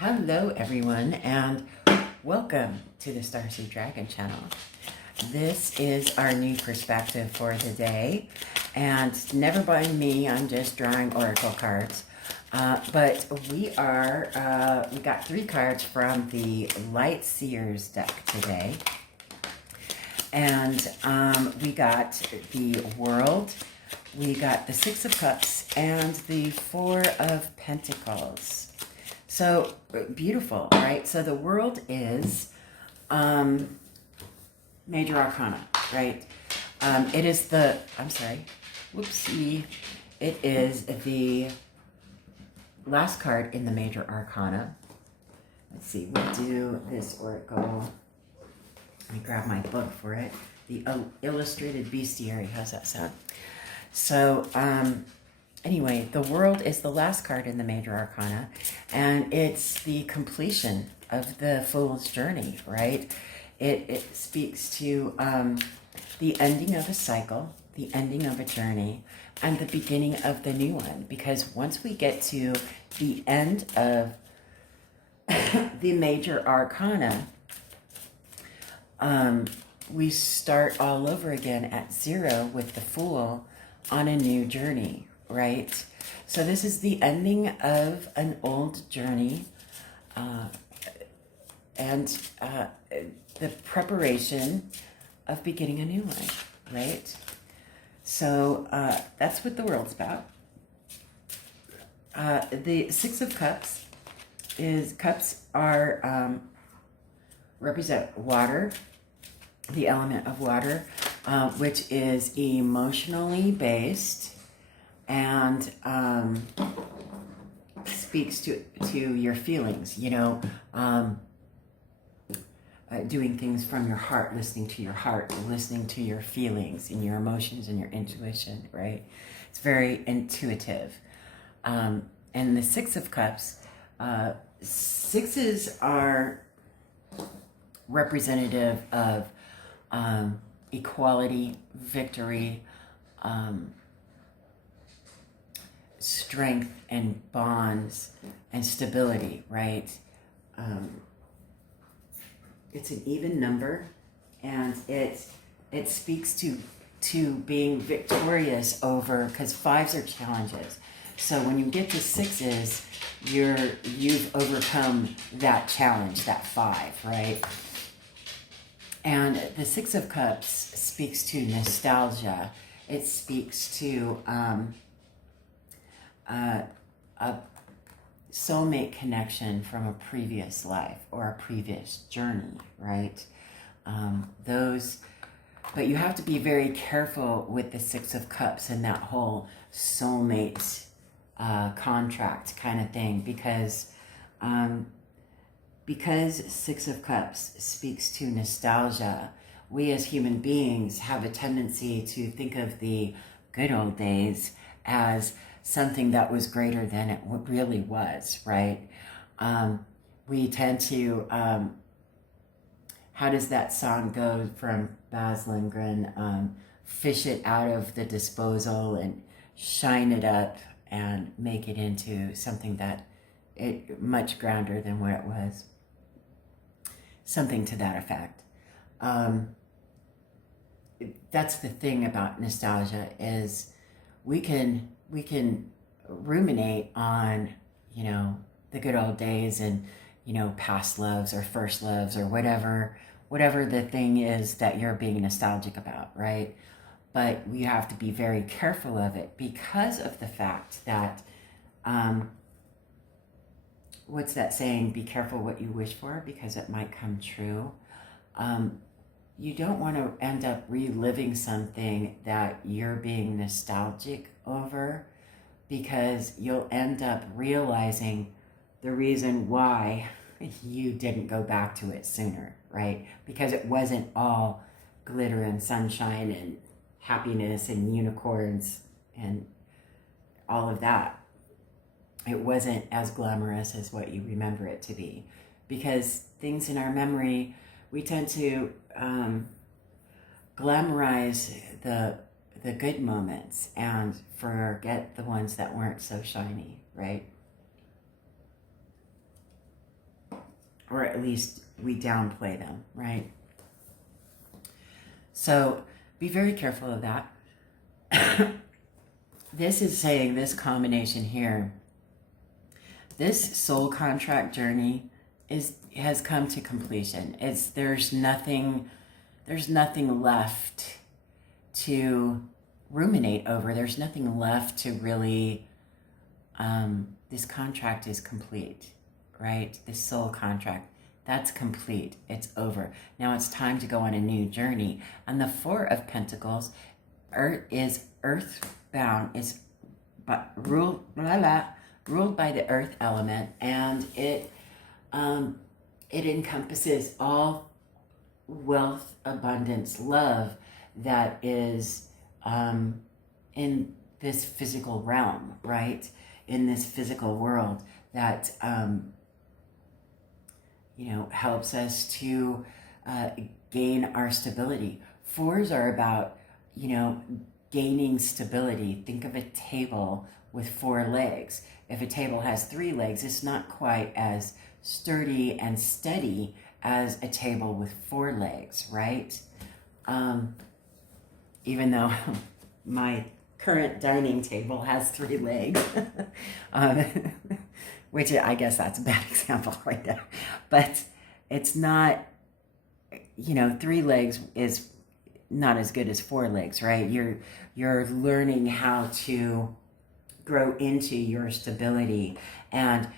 Hello everyone and welcome to the Starseed Dragon channel. This is our new perspective for the day, and never mind me, I'm just drawing oracle cards. But we got 3 cards from the Light Seers deck today. And we got the World, we got the 6 of Cups, and the 4 of Pentacles. So beautiful, right? So the World is Major Arcana, right? It is the, it is the last card in the Major Arcana. Let's see, we'll do this oracle. Let me grab my book for it. The Illustrated Bestiary, how's that sound? So, anyway, the World is the last card in the Major Arcana, and it's the completion of the Fool's journey, right? It speaks to the ending of a cycle, the ending of a journey, and the beginning of the new one. Because once we get to the end of the Major Arcana, we start all over again at 0 with the Fool on a new journey, right? So this is the ending of an old journey and the preparation of beginning a new one, right? So that's what the World's about. The 6 of Cups represent water, the element of water, which is emotionally based and speaks to your feelings, doing things from your heart, listening to your heart, listening to your feelings and your emotions and your intuition, right? It's very intuitive. And the 6 of Cups, 6s are representative of equality, victory, strength and bonds and stability, right? It's an even number, and it speaks to being victorious over, because 5s are challenges. So when you get to 6s, you've overcome that challenge, that 5, right? And the 6 of Cups speaks to nostalgia. It speaks to a soulmate connection from a previous life or a previous journey, right? But you have to be very careful with the 6 of Cups and that whole soulmate contract kind of thing, because 6 of Cups speaks to nostalgia. We as human beings have a tendency to think of the good old days as something that was greater than it really was, right? We tend to, how does that song go from Baz Lundgren? Fish it out of the disposal and shine it up and make it into something that much grander than what it was. Something to that effect. That's the thing about nostalgia, is we can ruminate on, the good old days and, past loves or first loves or whatever the thing is that you're being nostalgic about, right? But we have to be very careful of it because of the fact that, what's that saying? Be careful what you wish for, because it might come true. You don't want to end up reliving something that you're being nostalgic over, because you'll end up realizing the reason why you didn't go back to it sooner, right? Because it wasn't all glitter and sunshine and happiness and unicorns and all of that. It wasn't as glamorous as what you remember it to be, because things in our memory, we tend to glamorize the good moments and forget the ones that weren't so shiny, right? or at least we downplay them, right? So be very careful of that. This is saying this combination here, this soul contract journey has come to completion. There's nothing left to ruminate over. There's nothing left to really, this contract is complete, right? This soul contract, that's complete. It's over. Now it's time to go on a new journey. And the Four of Pentacles is earthbound, is ruled by the earth element, and it encompasses all wealth, abundance, love that is in this physical realm, right? In this physical world that helps us to gain our stability. Fours are about gaining stability. Think of a table with 4 legs. If a table has 3 legs, it's not quite as sturdy and steady as a table with 4 legs, right? Even though my current dining table has 3 legs, which I guess that's a bad example right there. But it's not, 3 legs is not as good as 4 legs, right? You're learning how to grow into your stability and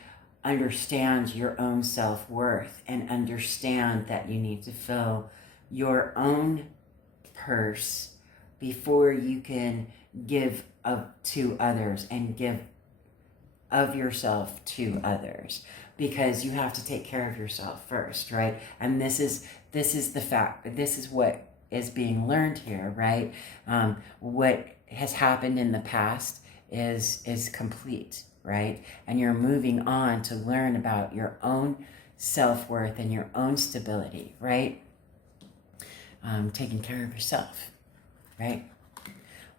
understand your own self-worth, and understand that you need to fill your own purse before you can give up to others and give of yourself to others, because you have to take care of yourself first, right? And this is the fact. This is what is being learned here, right? What has happened in the past is complete, right? And you're moving on to learn about your own self-worth and your own stability, right? Taking care of yourself, right?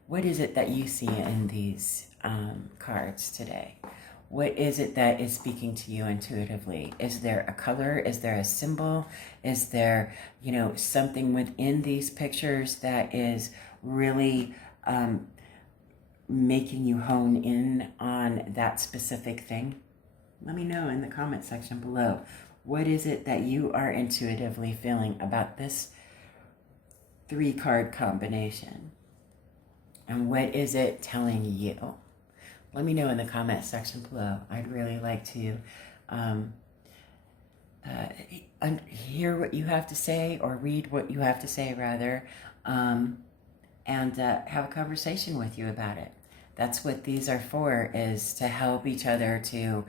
What is it that you see in these cards today? What is it that is speaking to you intuitively? Is there a color? Is there a symbol? Is there, something within these pictures that is really making you hone in on that specific thing? Let me know in the comment section below. What is it that you are intuitively feeling about this 3-card combination? And what is it telling you? Let me know in the comment section below. I'd really like to hear what you have to say, or read what you have to say, rather, and have a conversation with you about it. That's what these are for, is to help each other to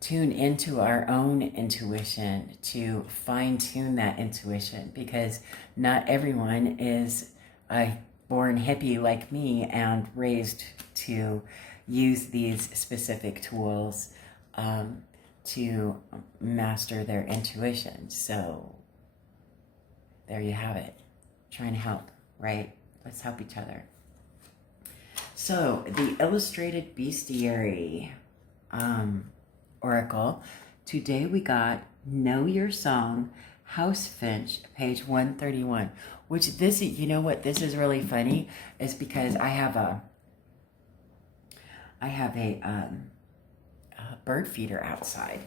tune into our own intuition, to fine-tune that intuition, because not everyone is a born hippie like me and raised to use these specific tools to master their intuition. So there you have it. Trying to help, right? Let's help each other. So the Illustrated Bestiary Oracle. Today we got Know Your Song, House Finch, page 131. Which this, this is really funny, is because I have a bird feeder outside,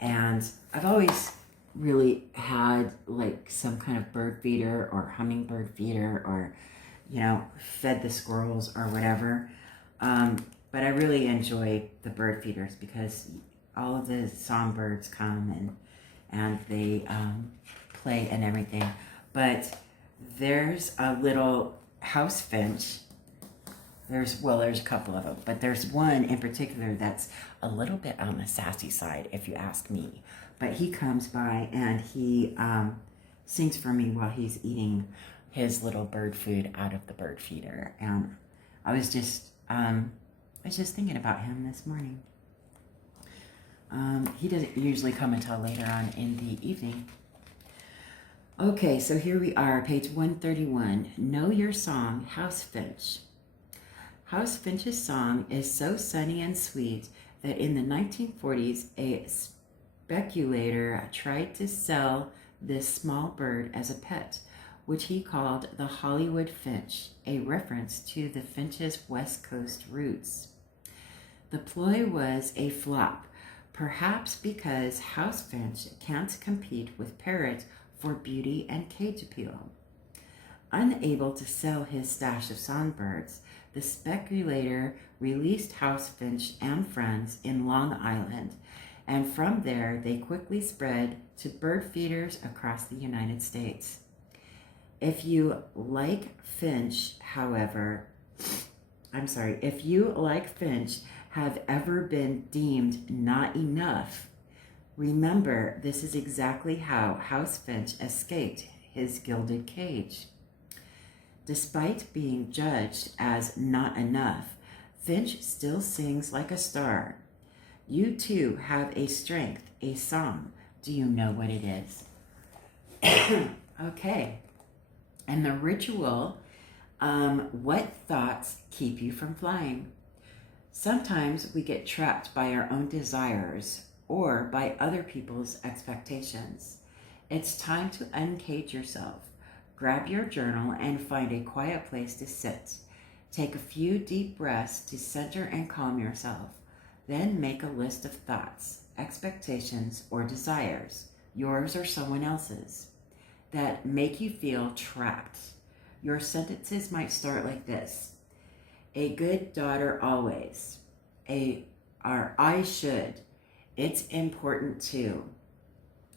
and I've always really had like some kind of bird feeder or hummingbird feeder, or fed the squirrels or whatever. But I really enjoy the bird feeders because all of the songbirds come and they play and everything. But there's a little house finch. There's a couple of them, but there's one in particular that's a little bit on the sassy side, if you ask me. But he comes by and he sings for me while he's eating his little bird food out of the bird feeder. And I was just thinking about him this morning. He doesn't usually come until later on in the evening. Okay, so here we are, page 131. Know Your Song, House Finch. House Finch's song is so sunny and sweet that in the 1940s, a speculator tried to sell this small bird as a pet, which he called the Hollywood finch, a reference to the finch's West Coast roots. The ploy was a flop, perhaps because house finch can't compete with parrot for beauty and cage appeal. Unable to sell his stash of songbirds, the speculator released house finch and friends in Long Island, and from there they quickly spread to bird feeders across the United States. If you like finch, have ever been deemed not enough, remember this is exactly how house finch escaped his gilded cage. Despite being judged as not enough, finch still sings like a star. You too have a strength, a song. Do you know what it is? Okay. And the ritual, what thoughts keep you from flying? Sometimes we get trapped by our own desires or by other people's expectations. It's time to uncage yourself. Grab your journal and find a quiet place to sit. Take a few deep breaths to center and calm yourself. Then make a list of thoughts, expectations, or desires, yours or someone else's, that make you feel trapped. Your sentences might start like this: a good daughter always, or I should, it's important too.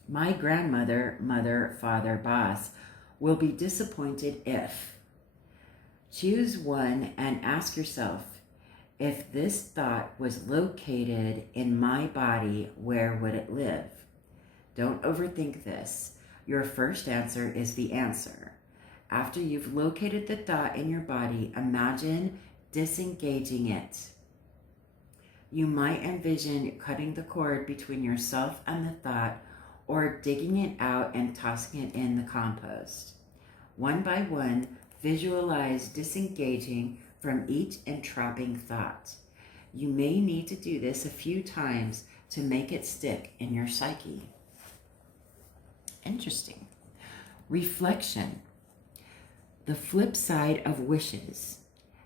My grandmother, mother, father, boss will be disappointed if. Choose one and ask yourself, if this thought was located in my body, where would it live? Don't overthink this. Your first answer is the answer. After you've located the thought in your body, imagine disengaging it. You might envision cutting the cord between yourself and the thought, or digging it out and tossing it in the compost. One by one, visualize disengaging from each entrapping thought. You may need to do this a few times to make it stick in your psyche. Interesting. Reflection. The flip side of wishes.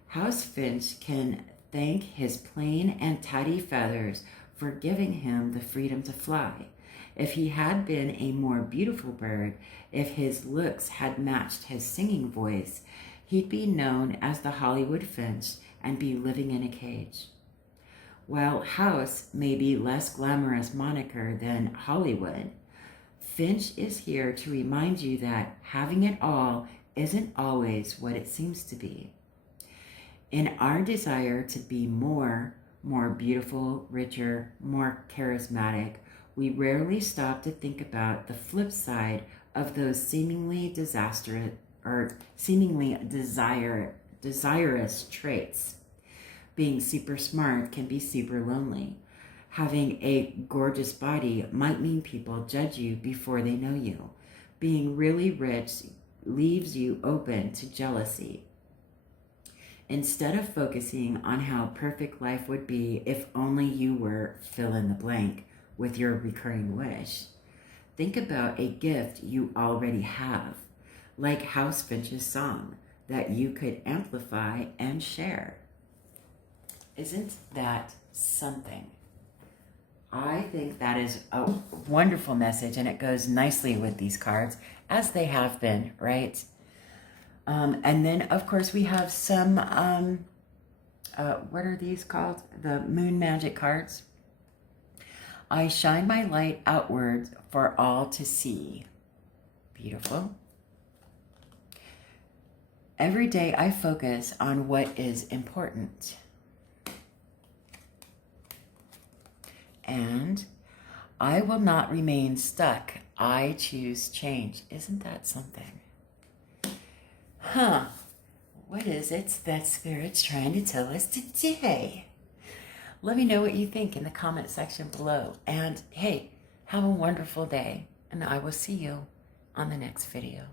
House finch can thank his plain and tidy feathers for giving him the freedom to fly. If he had been a more beautiful bird, if his looks had matched his singing voice, he'd be known as the Hollywood finch and be living in a cage. While house may be less glamorous moniker than Hollywood, finch is here to remind you that having it all isn't always what it seems to be. In our desire to be more beautiful, richer, more charismatic, we rarely stop to think about the flip side of those seemingly desirous traits. Being super smart can be super lonely. Having a gorgeous body might mean people judge you before they know you. Being really rich leaves you open to jealousy. Instead of focusing on how perfect life would be if only you were fill in the blank with your recurring wish, think about a gift you already have, like House Finch's song, that you could amplify and share. Isn't that something? I think that is a wonderful message, and it goes nicely with these cards, as they have been, right? And then, of course, we have some, what are these called? The Moon Magic cards. I shine my light outward for all to see. Beautiful. Every day I focus on what is important. And I will not remain stuck. I choose change. Isn't that something? Huh. What is it that Spirit's trying to tell us today? Let me know what you think in the comment section below. And hey, have a wonderful day. And I will see you on the next video.